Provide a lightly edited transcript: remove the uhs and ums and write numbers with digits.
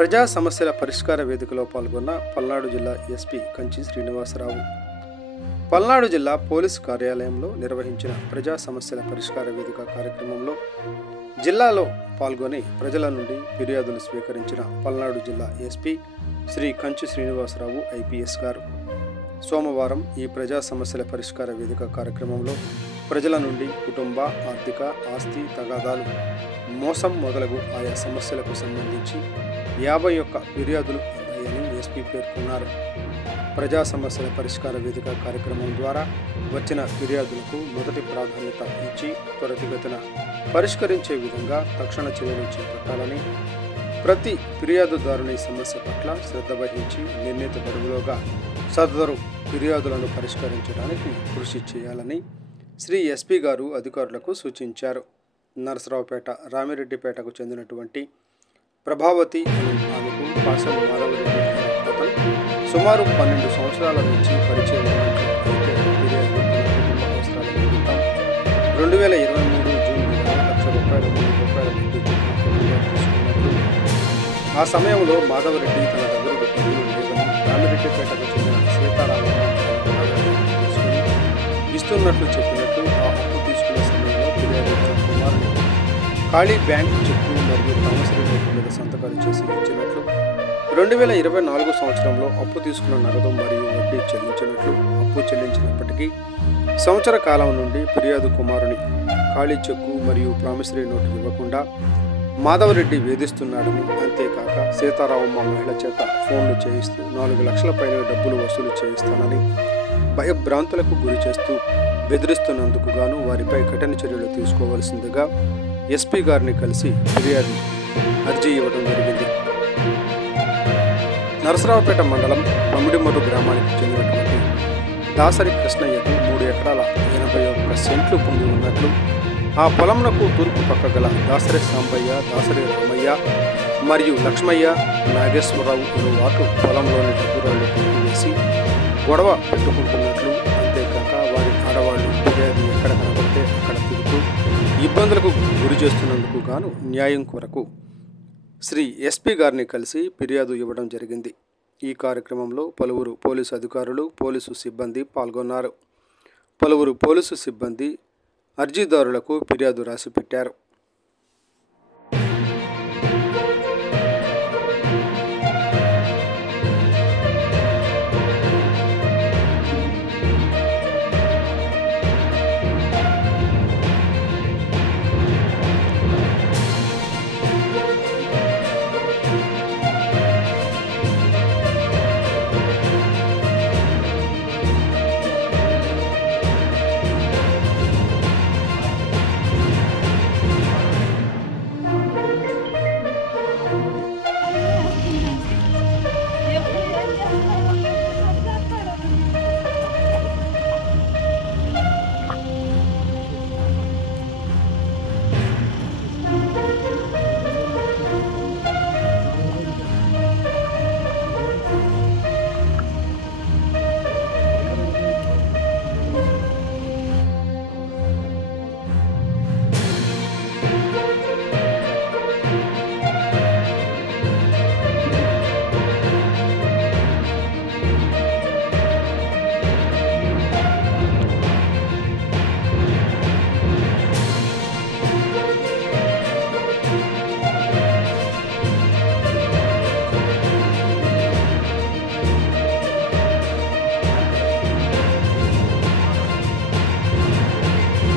ప్రజా సమస్యల పరిష్కార వేదికలో పాల్గొన్న పల్నాడు జిల్లా ఎస్పీ కంచి శ్రీనివాసరావు. పల్నాడు జిల్లా పోలీసు కార్యాలయంలో నిర్వహించిన ప్రజా సమస్యల పరిష్కార వేదిక కార్యక్రమంలో జిల్లాలో పాల్గొని ప్రజల నుండి ఫిర్యాదులు స్వీకరించిన పల్నాడు జిల్లా ఎస్పీ శ్రీ కంచి శ్రీనివాసరావు ఐపీఎస్ గారు సోమవారం ఈ ప్రజా సమస్యల పరిష్కార వేదిక కార్యక్రమంలో ప్రజల నుండి కుటుంబ, ఆర్థిక, ఆస్తి తగాదాలు, మోసం మొదలగు ఆయా సమస్యలకు సంబంధించి 51 ఫిర్యాదులు అందాయని ఎస్పీ పేర్కొన్నారు. ప్రజా సమస్యల పరిష్కార వేదిక కార్యక్రమం ద్వారా వచ్చిన ఫిర్యాదులకు మొదటి ప్రాధాన్యత ఇచ్చి త్వరితగతిన పరిష్కరించే విధంగా తక్షణ చర్యలు చేపట్టాలని, ప్రతి ఫిర్యాదుదారుని సమస్య పట్ల శ్రద్ధ వహించి నిర్ణీత గడువులోగా సదరు ఫిర్యాదులను పరిష్కరించడానికి కృషి చేయాలని శ్రీ ఎస్పీ గారు అధికారులకు సూచించారు. నరసరావుపేట, రామిరెడ్డిపేటకు చెందినటువంటి ప్రభావతి అనే ఆమెకు పాసం మాధవరెడ్డి అతను సుమారు 12 సంవత్సరాల నుంచి పరిచయం ఉన్నట్లు అయితే ఫిర్యాదు కుటుంబ అవసరాల నిమిత్తం 2023 జూన్ 1,00,000 రూపాయల తీసుకున్నట్లు, ఆ సమయంలో మాధవరెడ్డి తన దగ్గర డబ్బులు లేవని రామిరెడ్డిపేటకు చెందిన సీతారామయ్య తీసుకుని ఇస్తున్నట్లు చెప్పినట్లు, ఆ అప్పు తీసుకునే సమయంలో ఫిర్యాదు కుమారుని ఖాళీ బ్యాంక్ చెక్కు మరియు ప్రామిసరీ నోటు మీద సంతకాలు చేసి ఇచ్చినట్లు, 2024 సంవత్సరంలో అప్పు తీసుకున్న నగదు మరియు వడ్డీ చెల్లించినట్లు, అప్పు చెల్లించినప్పటికీ సంవత్సర కాలం నుండి ఫిర్యాదు కుమారుని ఖాళీ చెక్కు మరియు ప్రామిసరీ నోటు ఇవ్వకుండా మాధవరెడ్డి వేధిస్తున్నాడని, అంతేకాక సీతారామమ్మ మహిళ చేత ఫోన్లు చేయిస్తూ 4 లక్షల పైన డబ్బులు వసూలు చేయిస్తానని భయభ్రాంతులకు గురి చేస్తూ బెదిరిస్తున్నందుకు గాను వారిపై కఠిన చర్యలు తీసుకోవాల్సిందిగా ఎస్పీ గారిని కలిసి ఫిర్యాదు అర్జీ ఇవ్వడం జరిగింది. నరసరావుపేట మండలం పమిడిమర్రు గ్రామానికి చెందినటువంటి దాసరి కృష్ణయ్యకు 3 ఎకరాల 81 సెంట్లు భూమి ఉన్నట్లు, ఆ పొలంనకు తూర్పు పక్క గల దాసరి సాంబయ్య, దాసరి రామయ్య మరియు లక్ష్మయ్య, నాగేశ్వరరావు వారు పొలంలోని డబ్బురాళ్ళు వేసి గొడవ పెట్టుకుంటున్నట్లు, అంతేకాక వారి ఆడవాళ్లు ఫిర్యాదు ఎక్కడ కనబడితే అక్కడ తిరుగుతూ ఇబ్బందులకు గురి చేస్తున్నందుకు గాను న్యాయం కొరకు శ్రీ ఎస్పీ గారిని కలిసి ఫిర్యాదు ఇవ్వడం జరిగింది. ఈ కార్యక్రమంలో పలువురు పోలీసు అధికారులు, పోలీసు సిబ్బంది పాల్గొన్నారు. పలువురు పోలీసు సిబ్బంది అర్జీదారులకు ఫిర్యాదు రాసి పెట్టారు.